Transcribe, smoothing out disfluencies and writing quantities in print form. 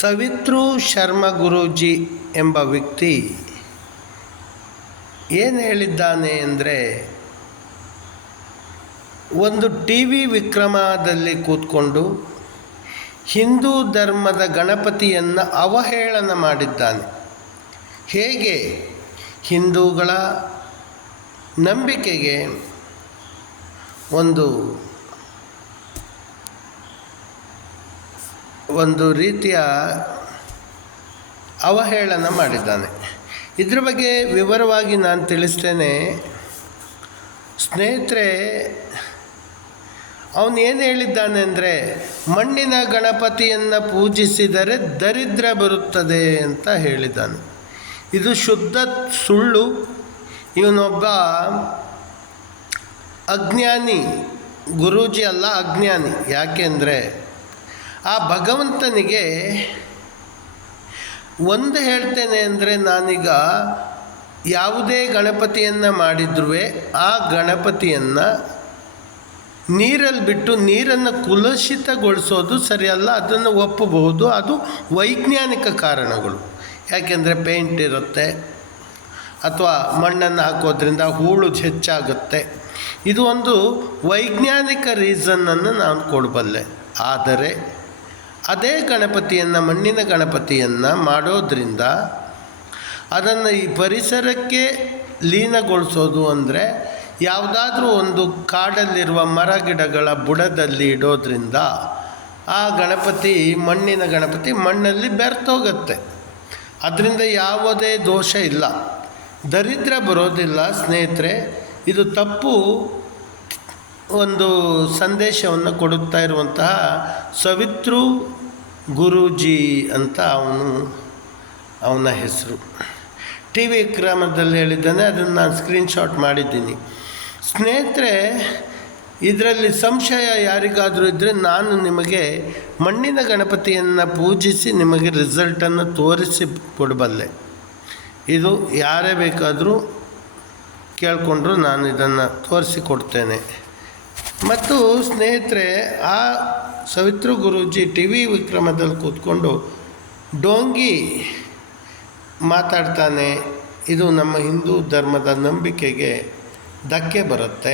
ಸವಿತೃ ಶರ್ಮ ಗುರೂಜಿ ಎಂಬ ವ್ಯಕ್ತಿ ಏನು ಹೇಳಿದ್ದಾನೆ ಅಂದರೆ, ಒಂದು ಟಿ ವಿ ವಿಕ್ರಮದಲ್ಲಿ ಕೂತ್ಕೊಂಡು ಹಿಂದೂ ಧರ್ಮದ ಗಣಪತಿಯನ್ನು ಅವಹೇಳನ ಮಾಡಿದ್ದಾನೆ. ಹೇಗೆ ಹಿಂದೂಗಳ ನಂಬಿಕೆಗೆ ಒಂದು ರೀತಿಯ ಅವಹೇಳನ ಮಾಡಿದ್ದಾನೆ. ಇದ್ರ ಬಗ್ಗೆ ವಿವರವಾಗಿ ನಾನು ತಿಳಿಸ್ತೇನೆ. ಸ್ನೇಹಿತರೆ, ಅವನು ಏನು ಹೇಳಿದ್ದಾನೆ ಅಂದರೆ, ಮಣ್ಣಿನ ಗಣಪತಿಯನ್ನು ಪೂಜಿಸಿದರೆ ದರಿದ್ರ ಬರುತ್ತದೆ ಅಂತ ಹೇಳಿದ್ದಾನೆ. ಇದು ಶುದ್ಧ ಸುಳ್ಳು. ಇವನೊಬ್ಬ ಅಜ್ಞಾನಿ, ಗುರೂಜಿ ಅಲ್ಲ, ಅಜ್ಞಾನಿ. ಯಾಕೆಂದರೆ ಆ ಭಗವಂತನಿಗೆ ಒಂದು ಹೇಳ್ತೇನೆ ಅಂದರೆ, ನಾನೀಗ ಯಾವುದೇ ಗಣಪತಿಯನ್ನು ಮಾಡಿದ್ರೂ ಆ ಗಣಪತಿಯನ್ನು ನೀರಲ್ಲಿ ಬಿಟ್ಟು ನೀರನ್ನು ಕಲುಷಿತಗೊಳಿಸೋದು ಸರಿಯಲ್ಲ. ಅದನ್ನು ಒಪ್ಪಬಹುದು. ಅದು ವೈಜ್ಞಾನಿಕ ಕಾರಣಗಳು. ಯಾಕೆಂದರೆ ಪೇಂಟ್ ಇರುತ್ತೆ, ಅಥವಾ ಮಣ್ಣನ್ನು ಹಾಕೋದ್ರಿಂದ ಹೂಳು ಹೆಚ್ಚಾಗುತ್ತೆ. ಇದು ಒಂದು ವೈಜ್ಞಾನಿಕ ರೀಸನ್ನನ್ನು ನಾನು ಕೊಡಬಲ್ಲೆ. ಆದರೆ ಅದೇ ಗಣಪತಿಯನ್ನು, ಮಣ್ಣಿನ ಗಣಪತಿಯನ್ನು ಮಾಡೋದ್ರಿಂದ ಅದನ್ನು ಈ ಪರಿಸರಕ್ಕೆ ಲೀನಗೊಳಿಸೋದು ಅಂದರೆ, ಯಾವುದಾದ್ರೂ ಒಂದು ಕಾಡಲ್ಲಿರುವ ಮರ ಗಿಡಗಳ ಬುಡದಲ್ಲಿ ಇಡೋದ್ರಿಂದ ಆ ಗಣಪತಿ, ಮಣ್ಣಿನ ಗಣಪತಿ ಮಣ್ಣಲ್ಲಿ ಬೆರ್ತೋಗುತ್ತೆ. ಅದರಿಂದ ಯಾವುದೇ ದೋಷ ಇಲ್ಲ, ದರಿದ್ರ ಬರೋದಿಲ್ಲ. ಸ್ನೇಹಿತರೆ, ಇದು ತಪ್ಪು ಒಂದು ಸಂದೇಶವನ್ನು ಕೊಡುತ್ತಾ ಇರುವಂತಹ ಸವಿತೃ ಗುರೂಜಿ ಅಂತ ಅವನ ಹೆಸರು. ಟಿ ವಿ ವಿಕ್ರಮದಲ್ಲಿ ಹೇಳಿದ್ದಾನೆ. ಅದನ್ನು ನಾನು ಸ್ಕ್ರೀನ್ಶಾಟ್ ಮಾಡಿದ್ದೀನಿ. ಸ್ನೇಹಿತರೆ, ಇದರಲ್ಲಿ ಸಂಶಯ ಯಾರಿಗಾದರೂ ಇದ್ದರೆ ನಾನು ನಿಮಗೆ ಮಣ್ಣಿನ ಗಣಪತಿಯನ್ನು ಪೂಜಿಸಿ ನಿಮಗೆ ರಿಸಲ್ಟನ್ನು ತೋರಿಸಿ ಕೊಡಬಲ್ಲೆ. ಇದು ಯಾರೇ ಬೇಕಾದರೂ ಕೇಳಿಕೊಂಡ್ರು ನಾನು ಇದನ್ನು ತೋರಿಸಿಕೊಡ್ತೇನೆ. ಮತ್ತು ಸ್ನೇಹಿತರೆ, ಆ ಸವಿತೃ ಗುರೂಜಿ ಟಿ ವಿ ವಿಕ್ರಮದಲ್ಲಿ ಕೂತ್ಕೊಂಡು ಡೋಂಗಿ ಮಾತಾಡ್ತಾನೆ. ಇದು ನಮ್ಮ ಹಿಂದೂ ಧರ್ಮದ ನಂಬಿಕೆಗೆ ಧಕ್ಕೆ ಬರುತ್ತೆ.